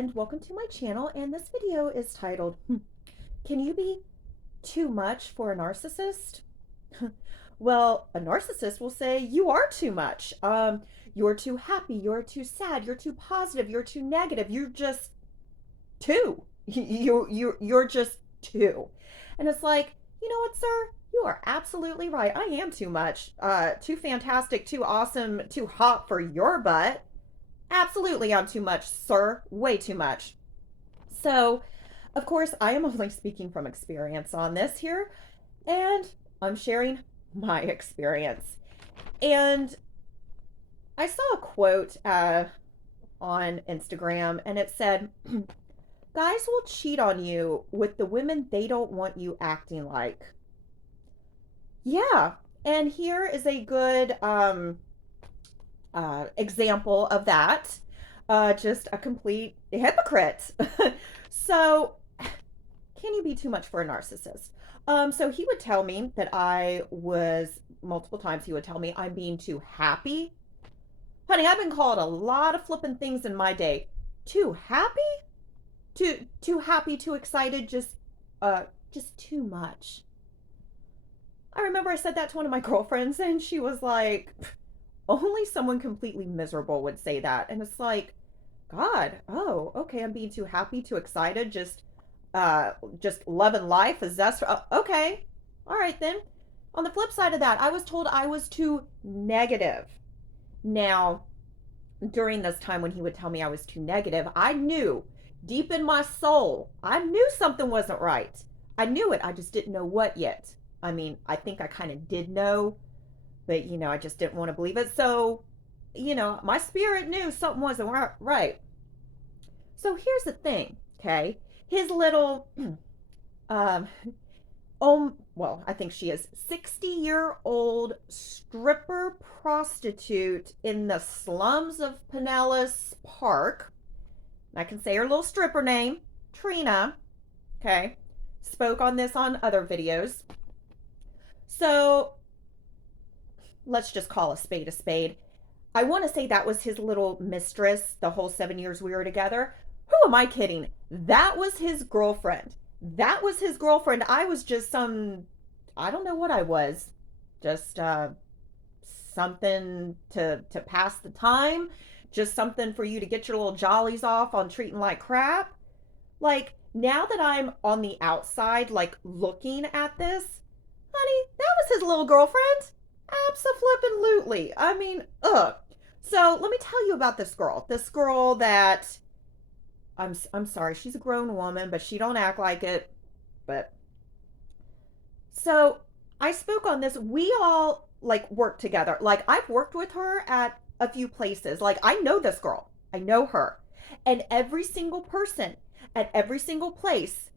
and welcome to my channel. And this video is titled, Can You Be Too Much for a Narcissist? Well, a narcissist will say you are too much. You're too happy, you're too sad, you're too positive, you're too negative, you're just too. You're just too. And it's like, you know what, sir? You are absolutely right. I am too much. Too fantastic, too awesome, too hot for your butt. Absolutely, I'm too much, sir. Way too much. So, of course, I am only speaking from experience on this here, and I'm sharing my experience. And I saw a quote on Instagram, and it said, Guys will cheat on you with the women they don't want you acting like. Yeah, and here is a good example of that. Just a complete hypocrite. So, can you be too much for a narcissist? So he would tell me that I was, multiple times, he would tell me I'm being too happy. Honey, I've been called a lot of flippin' things in my day. Too happy? Too happy, too excited, just too much. I remember I said that to one of my girlfriends, and she was like, only someone completely miserable would say that. And it's like, God, oh, okay, I'm being too happy, too excited, just loving life, a zest. Okay, all right then. On the flip side of that, I was told I was too negative. Now, during this time when he would tell me I was too negative, I knew deep in my soul, I knew something wasn't right. I knew it. I just didn't know what yet. I mean, I think I kind of did know, but I just didn't want to believe it. So, my spirit knew something wasn't right. So here's the thing, okay? His little, um, well, I think she is 60-year-old stripper prostitute in the slums of Pinellas Park. I can say her little stripper name, Trina, okay? Spoke on this on other videos. So let's just call a spade a spade. I want to say that was his little mistress the whole 7 years we were together. Who am I kidding? That was his girlfriend. That was his girlfriend. I was just I don't know what I was. Just something to pass the time. Just something for you to get your little jollies off on treating like crap. Like, now that I'm on the outside, like, looking at this, honey, that was his little girlfriend. Abso-flippin'-lutely. I mean, ugh. So let me tell you about this girl. This girl that I'm sorry, she's a grown woman, but she don't act like it. But so I spoke on this. We all like work together. Like, I've worked with her at a few places. Like, I know this girl. I know her. And every single person at every single place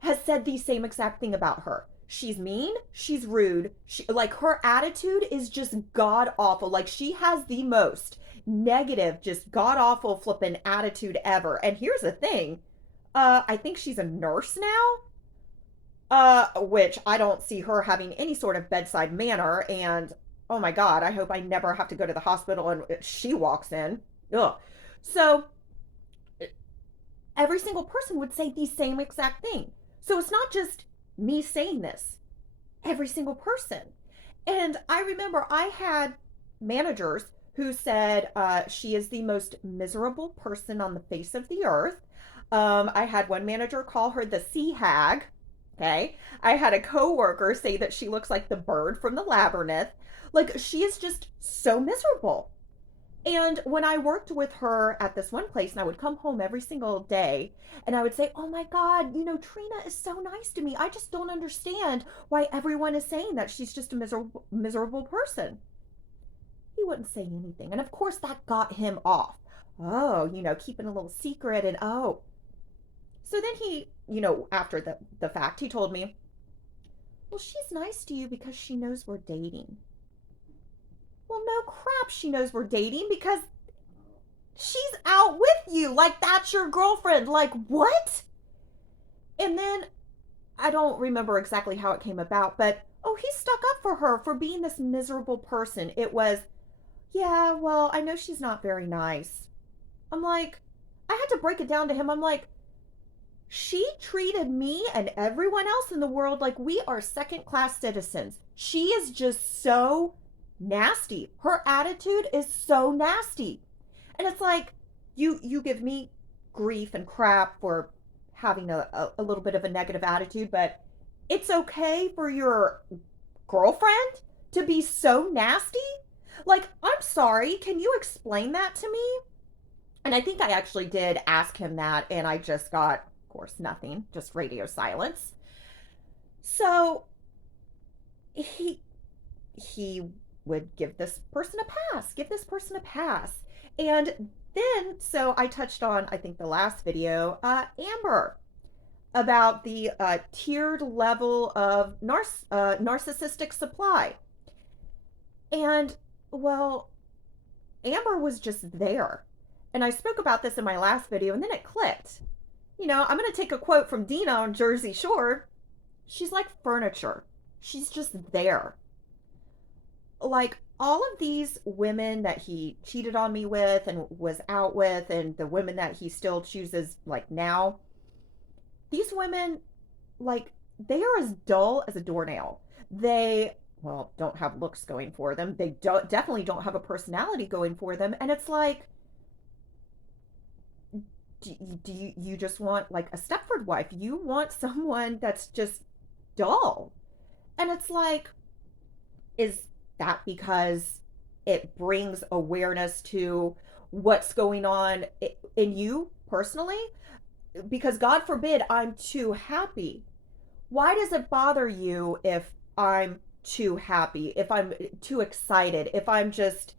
has said the same exact thing about her. She's mean, she's rude, like, her attitude is just god awful. Like, she has the most negative, just god awful flippin' attitude ever. And here's the thing, I think she's a nurse now, which I don't see her having any sort of bedside manner. And oh my god, I hope I never have to go to the hospital and she walks in. Ugh. So every single person would say the same exact thing. So it's not just me saying this, every single person. And I remember I had managers who said she is the most miserable person on the face of the earth. I had one manager call her the sea hag. Okay. I had a coworker say that she looks like the bird from the labyrinth. Like, she is just so miserable. And when I worked with her at this one place, and I would come home every single day, and I would say, oh my God, Trina is so nice to me. I just don't understand why everyone is saying that she's just a miserable person. He wouldn't say anything. And of course, that got him off. Oh, keeping a little secret. And oh. So then he, after the fact, he told me, well, she's nice to you because she knows we're dating. Well, no crap, she knows we're dating because she's out with you. Like, that's your girlfriend. Like, what? And then I don't remember exactly how it came about, but he stuck up for her for being this miserable person. It was, yeah, well, I know she's not very nice. I'm like, I had to break it down to him. I'm like, she treated me and everyone else in the world like we are second class citizens. She is just so nasty. Her attitude is so nasty. And it's like, you give me grief and crap for having a little bit of a negative attitude, but it's okay for your girlfriend to be so nasty? Like, I'm sorry, can you explain that to me? And I think I actually did ask him that, and I just got, of course, nothing, just radio silence. So he he would give this person a pass, give this person a pass. And then, so I touched on, I think the last video, Amber, about the tiered level of narcissistic supply. And, well, Amber was just there. And I spoke about this in my last video, and then it clicked. You know, I'm going to take a quote from Dina on Jersey Shore. She's like furniture. She's just there. Like, all of these women that he cheated on me with and was out with, and the women that he still chooses, like, now, these women, like, they are as dull as a doornail. They, well, don't have looks going for them. They definitely don't have a personality going for them. And it's like, do you just want like a Stepford wife? You want someone that's just dull. And it's like, is that because it brings awareness to what's going on in you personally? Because God forbid I'm too happy. Why does it bother you if I'm too happy, if I'm too excited, if I'm just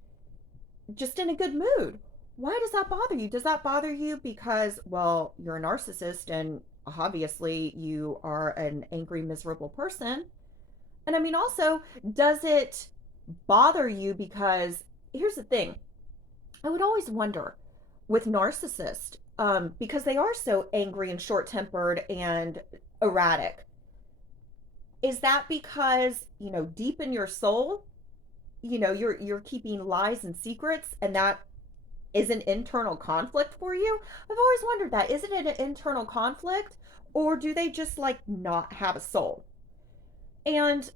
in a good mood? Why does that bother you? Does that bother you because, well, you're a narcissist and obviously you are an angry, miserable person? And I mean, also, does it bother you because, here's the thing, I would always wonder with narcissists, because they are so angry and short tempered and erratic, is that because, you know, deep in your soul, you know, you're keeping lies and secrets, and that is an internal conflict for you? I've always wondered that. Is it an internal conflict, or do they just like not have a soul? And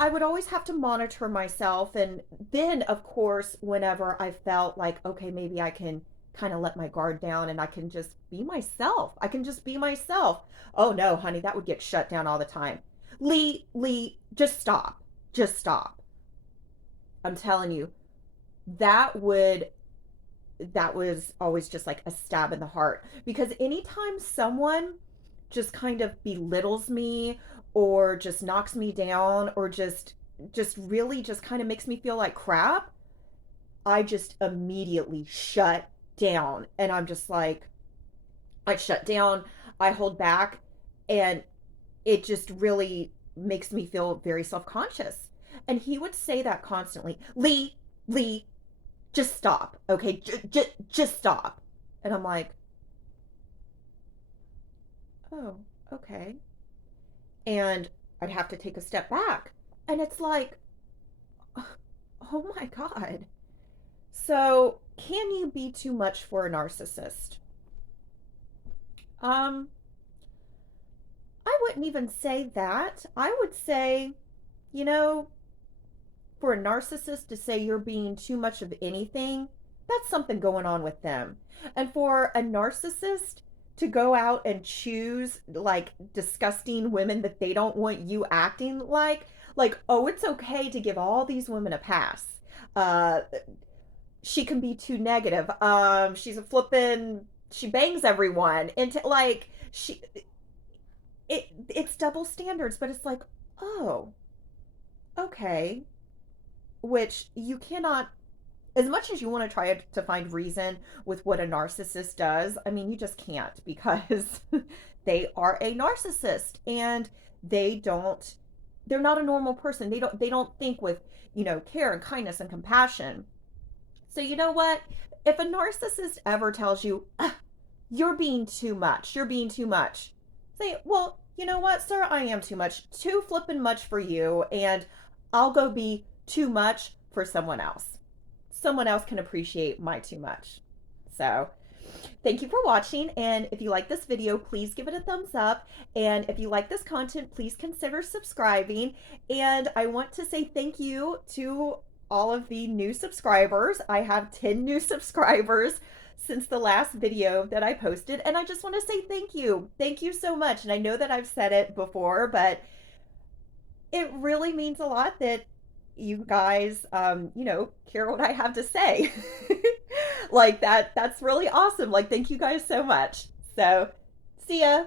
I would always have to monitor myself. And then, of course, whenever I felt like, okay, maybe I can kind of let my guard down and I can just be myself. I can just be myself. Oh no, honey, that would get shut down all the time. Lee, just stop. Just stop. I'm telling you, that would that was always just like a stab in the heart, because anytime someone just kind of belittles me or just knocks me down or just really just kind of makes me feel like crap, I just immediately shut down. And I'm just like, I shut down, I hold back, and it just really makes me feel very self-conscious. And he would say that constantly. Lee, just stop, okay? Just stop. And I'm like, oh, okay. And I'd have to take a step back. And it's like, oh my God. So, can you be too much for a narcissist? Um, I wouldn't even say that. I would say, you know, for a narcissist to say you're being too much of anything, that's something going on with them. And for a narcissist to go out and choose like disgusting women that they don't want you acting like, oh, it's okay to give all these women a pass. Uh, she can be too negative. She's a flippin', she bangs everyone. And like, it's double standards, but it's like, oh, okay. Which you cannot, as much as you want to try to find reason with what a narcissist does, I mean, you just can't, because they are a narcissist, and they're not a normal person. They don't think with, you know, care and kindness and compassion. So you know what? If a narcissist ever tells you, you're being too much, you're being too much, say, well, you know what, sir, I am too much, too flippin' much for you, and I'll go be too much for someone else. Someone else can appreciate my too much. So, Thank you for watching. And if you like this video, please give it a thumbs up. And if you like this content, please consider subscribing. And I want to say thank you to all of the new subscribers. I have 10 new subscribers since the last video that I posted. And I just want to say thank you. Thank you so much. And I know that I've said it before, but it really means a lot that you guys, hear what I have to say. Like that's really awesome. Like, thank you guys so much. So, see ya.